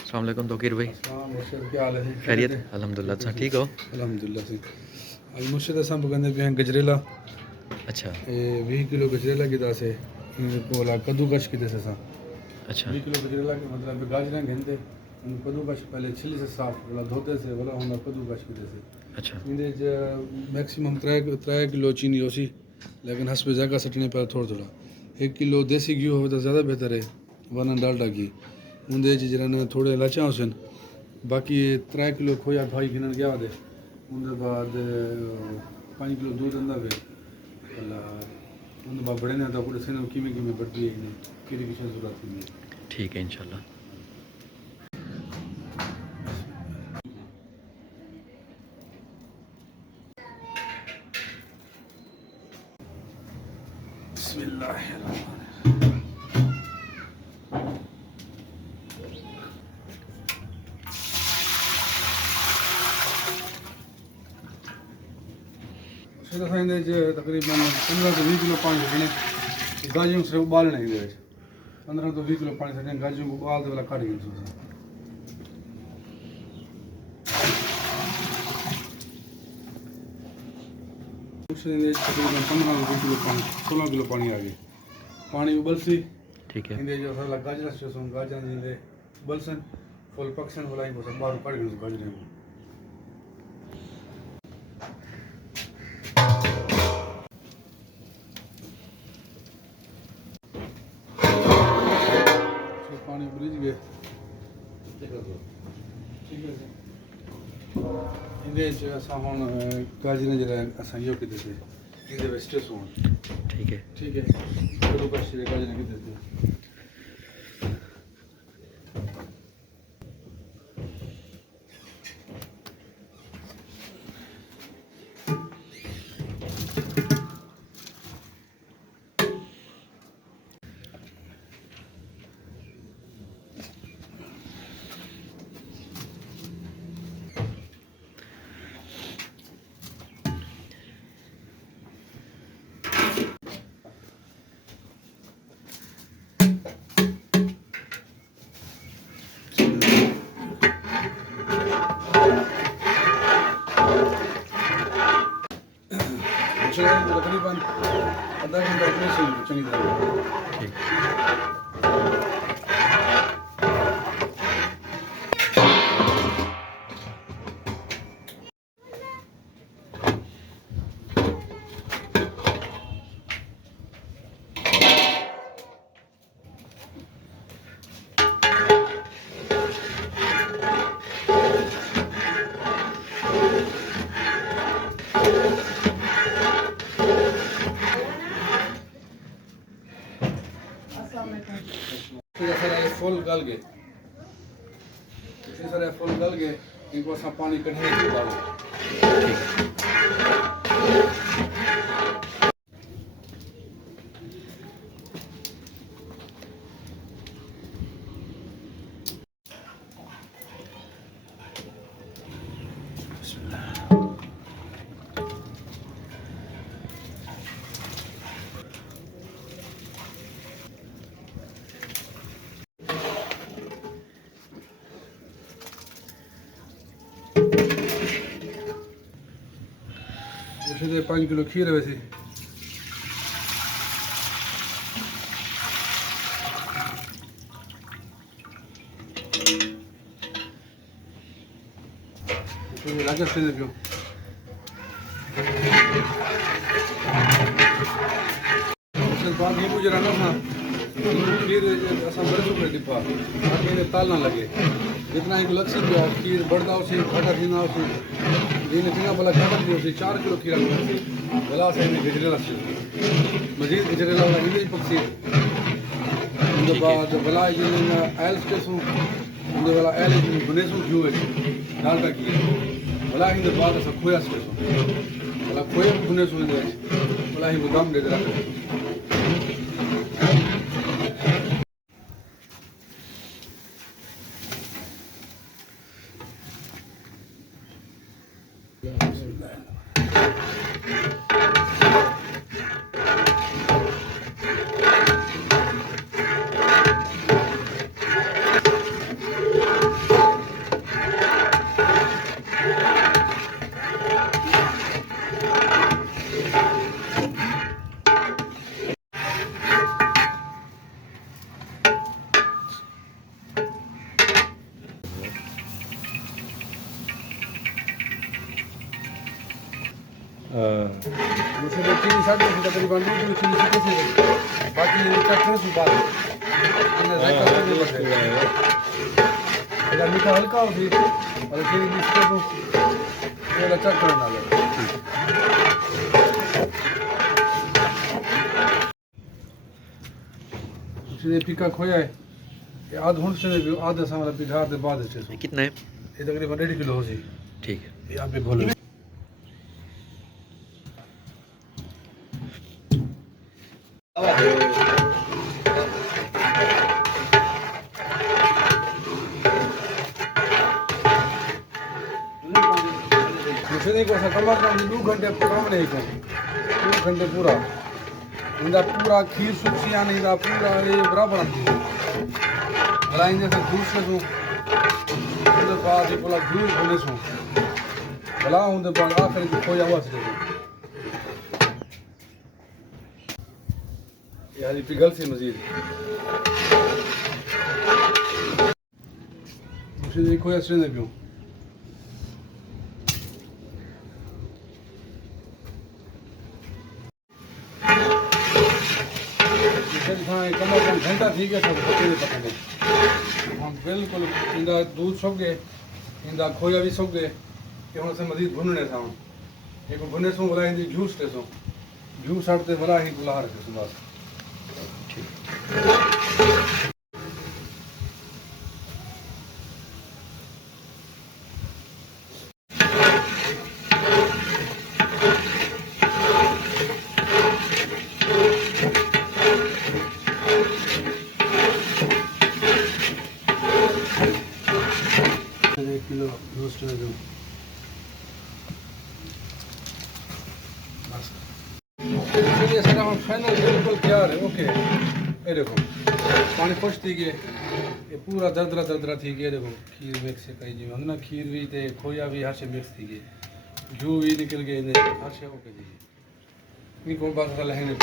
अस्सलाम वालेकुम तोकीर भाई, क्या हाल है? खैरियत? अल्हम्दुलिल्लाह। अच्छा ठीक हो? अल्हम्दुलिल्लाह से आज मुर्शिद असां पकंदे पे हैं गजरेला। अच्छा 20 किलो गजरेला की तरह से बोला कद्दूकश की तरह से अच्छा 20 किलो गजरेला के मतलब गाजरें घेंदे उनको कद्दूकश पहले छिली से साफ बोला धोते से बोला होंगे कद्दूकश की तरह से अच्छा इनके मैक्सिमम 3 किलो चीनी होसी, लेकिन हस्ब ज़ायका सटने पर थोड़ा थोड़ा 1 किलो देसी घी हो तो ज़्यादा बेहतर है वरना डालडा घी उनके जरा थोड़े लाचा हुसन। बाकी 3 किलो खोया भाई गिनन गया दे उनके बाद 5 किलो दूध अंदर वे अल्लाह उनके बाद बड़े ने तो पूरे सेने कीमे कीमे बढ़ती है इन्हें किरी की जरूरत नहीं है। ठीक है इंशाल्लाह। तकरीबन 15 से 20 किलो पानी रखने गाजरों से उबालने ही 15 तो 20 किलो पानी रखने गाजरों को उबालते वाला काट गई तकरीबन 15 से 20 किलो पानी 16 किलो पानी आ गई पानी उबलसी ठीक है इंदे जो साला गाजर से गाजर इंदे उबलसन फुल पकसन वाला ही सब बाहर काट गई गाजरें को पानी उबल गए ठीक है इंदे असां हुन गाजरें जरा असां यो किते थे इंदे वेस्टेस हुन ठीक है कद्दूकश से गाजरें किते थे तकरीबन आधा घंटा इतने से चंगी तरह ठीक फुल गल गए इसी तरह फुल गल गए इनको असा पानी कढ़ने के डालो उसे 5 किलो खीर है वैसे राजा से दे पियो उसके बाद ये मुझे रखना था खीर असा बड़े टुकड़े डिब्बा ताकि इन्हें ताल ना लगे जितना एक लक्ष्य जो खीर बढ़ता उसे घटा थीना उसे इन्हें थीना भला घटा थी उसे 4 किलो खीर भला से इन्हें गजरेला से मजीद गजरेला वाला इन्हें पक्षी उनके बाद भला इन्हें एल स्टेसों उनके वाला एल बुनेसों क्यों है डालडा की भला इनके बाद ऐसा खोया स्टेसों भला खोया बुनेसों भला ही वो दाम दे दे रहा मुझे तो चीनी साढ़े तकरीबन दूध चीनी सीखे से बाकी ये चटने से बाद इन्हें जायका करने पड़ता है अगर मीठा हल्का हो भी और चीनी मिक्स कर दो ये वाला चट करना है इसलिए पीका खोया है ये आधा घंटे से आधा सामान पिघार दे बाद अच्छे से कितना है? ये तकरीबन 1.5 किलो हो सी ठीक है। ये आप भी खोलो मुझे को कम से कम 2 घंटे काम नहीं कर 2 घंटे पूरा इंदा पूरा खीर सूखी आने इंदा पूरा ये बराबर आती है भलाइंदे से जूस ले दूँ उनके बाद ये पूरा जूस होने सो भला उनके बाद आखिर जो खोया हुआ से देखो यार ये पिघल से मज़ीद मुझे ये खोया से नहीं पियूँ हाँ कम से कम घंटा ठीक है सब पकड़े पकड़े हम बिल्कुल इंदा दूध सूख गए इंदा खोया भी सूख गए कि हम से मज़ीद भुनने था एक भुने सो बोला हिंदी जूस ले सो जूस हटते बोला ही बुला रखे सो बस ठीक किलो जूस ले दो बस ये सारा हम फाइनल बिल्कुल तैयार है ओके ये देखो पानी खुश थी गए ये पूरा दरदरा थी गया देखो खीर मिक्स से कई जी ना खीर भी थे खोया भी हर से मिक्स थी गई जू भी निकल गए ने हर से ओके जी नहीं को बात लहने